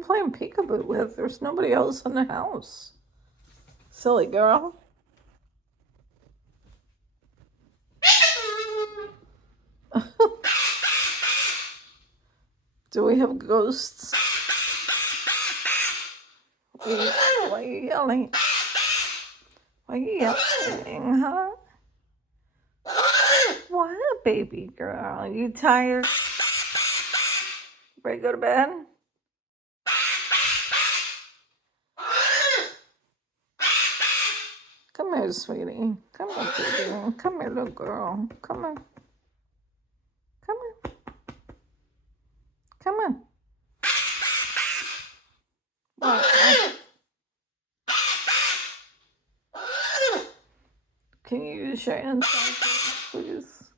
you playing peekaboo with? There's nobody else in the house. Silly girl. Do we have ghosts? Why are you yelling? Why are you yelling, huh? What, baby girl? You tired? Ready to go to bed? Come here, sweetie. Come here, baby. Come here, little girl. Come on. Come on. Come on. What? Can you use your hands, please?